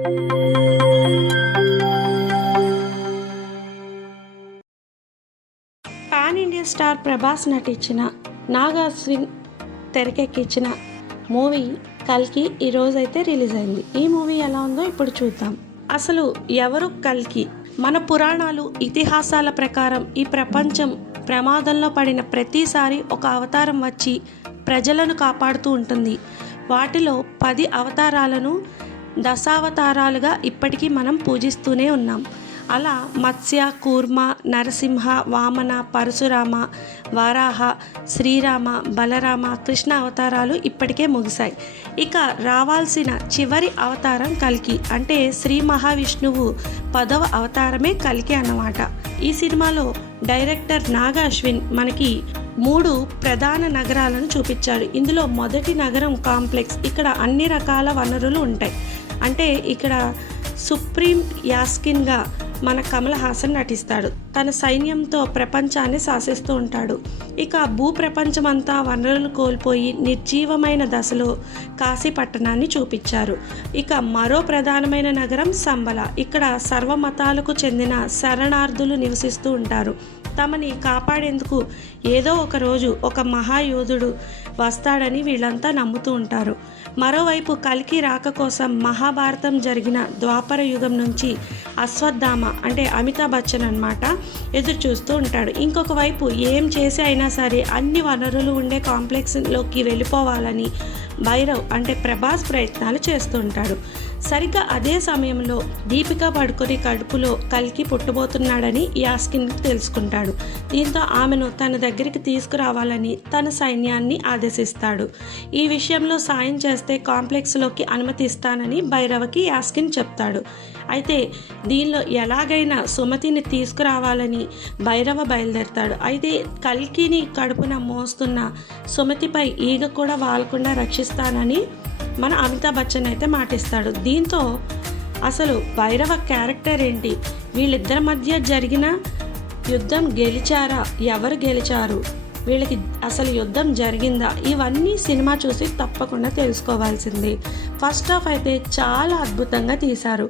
Pan India star Prabhas నటించిన నాగ్ అశ్విన్ తెరకెక్కించిన movie కల్కి ఈరోజైతే రిలీజ్ అయింది. ఈ మూవీ ఎలా ఉందో ఇప్పుడు చూద్దాం. అసలు ఎవరు కల్కి? మన పురాణాలు, ఇతిహాసాల ప్రకారం ఈ ప్రపంచం ప్రమాదంలో పడిన ప్రతిసారి ఒక అవతారం వచ్చి ప్రజలను కాపాడుతూ ఉంటుంది. వాటిలో 10 అవతారాలను దశావతారాలుగా ఇప్పటికీ మనం పూజిస్తూనే ఉన్నాం. అలా మత్స్య, కూర్మ, నరసింహ, వామన, పరశురామ, వరాహ, శ్రీరామ, బలరామ, కృష్ణ అవతారాలు ఇప్పటికే ముగిశాయి. ఇక రావాల్సిన చివరి అవతారం కల్కి, అంటే శ్రీ మహావిష్ణువు 10వ అవతారమే కల్కి అన్నమాట. ఈ సినిమాలో డైరెక్టర్ నాగ్ అశ్విన్ మనకి 3 ప్రధాన నగరాలను చూపించాడు. ఇందులో మొదటి నగరం కాంప్లెక్స్. ఇక్కడ అన్ని రకాల వనరులు ఉంటాయి. అంటే ఇక్కడ సుప్రీం యాస్కిన్గా మన కమల్ హాసన్ నటిస్తాడు. తన సైన్యంతో ప్రపంచాన్ని శాసిస్తూ ఉంటాడు. ఇక భూప్రపంచమంతా వనరులు కోల్పోయి నిర్జీవమైన దశలో కాశీ పట్టణాన్ని చూపించారు. ఇక మరో ప్రధానమైన నగరం సంబల. ఇక్కడ సర్వమతాలకు చెందిన శరణార్థులు నివసిస్తూ ఉంటారు. తమని కాపాడేందుకు ఏదో ఒక రోజు ఒక మహాయోధుడు వస్తాడని వీళ్ళంతా నమ్ముతూ ఉంటారు. మరోవైపు కల్కి రాక కోసం మహాభారతం జరిగిన ద్వాపర యుగం నుంచి అశ్వత్థామ అంటే అమితాబ్ బచ్చన్ అన్నమాట ఎదురు చూస్తూ ఉంటాడు. ఇంకొక వైపు ఏం చేసి అయినా సరే అన్ని వనరులు ఉండే కాంప్లెక్స్లోకి వెళ్ళిపోవాలని భైరవ్ అంటే ప్రభాస్ ప్రయత్నాలు చేస్తూ ఉంటాడు. సరిగ్గా అదే సమయంలో దీపికా పడుకొని కడుపులో కల్కి పుట్టబోతున్నాడని యాస్కిన్ తెలుసుకుంటాడు. దీంతో ఆమెను తన దగ్గరికి తీసుకురావాలని తన సైన్యాన్ని ఆదేశిస్తాడు. ఈ విషయంలో సాయం చేస్తే కాంప్లెక్స్లోకి అనుమతిస్తానని భైరవకి యాస్కిన్ చెప్తాడు. అయితే దీనిలో ఎలాగైనా సుమతిని తీసుకురావాలని భైరవ బయలుదేరతాడు. అయితే కల్కిని కడుపున మోస్తున్న సుమతిపై ఈగ కూడా వాలకుండా రక్షిస్తానని మన అమితాబ్ బచ్చన్ అయితే మాటిస్తాడు. దీంతో అసలు భైరవ క్యారెక్టర్ ఏంటి, వీళ్ళిద్దరి మధ్య జరిగిన యుద్ధం గెలిచారా, ఎవరు గెలిచారు, వీళ్ళకి అసలు యుద్ధం జరిగిందా, ఇవన్నీ సినిమా చూసి తప్పకుండా తెలుసుకోవాల్సింది. ఫస్ట్ హాఫ్ అయితే చాలా అద్భుతంగా తీశారు.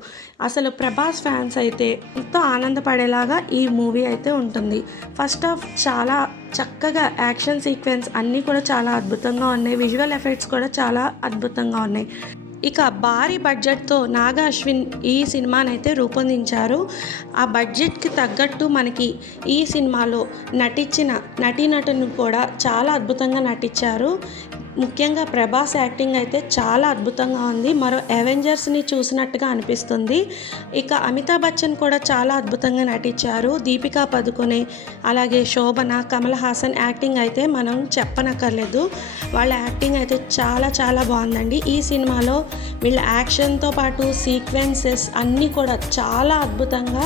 అసలు ప్రభాస్ ఫ్యాన్స్ అయితే ఎంతో ఆనందపడేలాగా ఈ మూవీ అయితే ఉంటుంది. ఫస్ట్ హాఫ్ చాలా చక్కగా యాక్షన్ సీక్వెన్స్ అన్నీ కూడా చాలా అద్భుతంగా ఉన్నాయి. విజువల్ ఎఫెక్ట్స్ కూడా చాలా అద్భుతంగా ఉన్నాయి. ఇక భారీ బడ్జెట్తో నాగ్ అశ్విన్ ఈ సినిమానైతే రూపొందించారు. ఆ బడ్జెట్కి తగ్గట్టు మనకి ఈ సినిమాలో నటించిన నటీనటులు కూడా చాలా అద్భుతంగా నటించారు. ముఖ్యంగా ప్రభాస్ యాక్టింగ్ అయితే చాలా అద్భుతంగా ఉంది. మరో అవెంజర్స్ని చూసినట్టుగా అనిపిస్తుంది. ఇక అమితాబ్ బచ్చన్ కూడా చాలా అద్భుతంగా నటించారు. దీపికా పదుకొనే, అలాగే శోభన, కమల్ హాసన్ యాక్టింగ్ అయితే మనం చెప్పనక్కర్లేదు. వాళ్ళ యాక్టింగ్ అయితే చాలా చాలా బాగుందండి. ఈ సినిమాలో వీళ్ళ యాక్షన్తో పాటు సీక్వెన్సెస్ అన్నీ కూడా చాలా అద్భుతంగా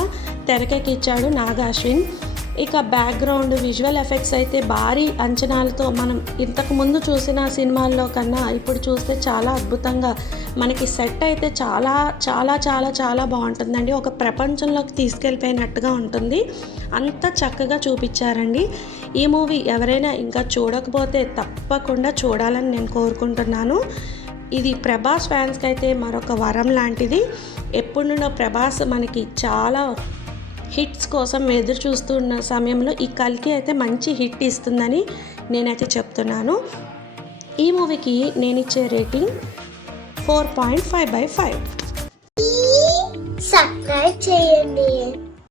తెరకెక్కించాడు నాగ్ అశ్విన్. ఇక బ్యాక్గ్రౌండ్ విజువల్ ఎఫెక్ట్స్ అయితే భారీ అంచనాలతో మనం ఇంతకుముందు చూసిన సినిమాల్లో కన్నా ఇప్పుడు చూస్తే చాలా అద్భుతంగా మనకి సెట్ అయితే చాలా చాలా చాలా చాలా బాగుంటుందండి. ఒక ప్రపంచంలోకి తీసుకెళ్ళిపోయినట్టుగా ఉంటుంది. అంత చక్కగా చూపించారండి. ఈ మూవీ ఎవరైనా ఇంకా చూడకపోతే తప్పకుండా చూడాలని నేను కోరుకుంటున్నాను. ఇది ప్రభాస్ ఫ్యాన్స్కి అయితే మరొక వరం లాంటిది. ఎప్పుడు నుండో ప్రభాస్ మనకి చాలా హిట్స్ కోసం ఎదురు చూస్తున్న సమయంలో ఈ కల్కి అయితే మంచి హిట్ ఇస్తుందని నేనైతే చెప్తున్నాను. ఈ మూవీకి నేను ఇచ్చే రేటింగ్ 4.5/5.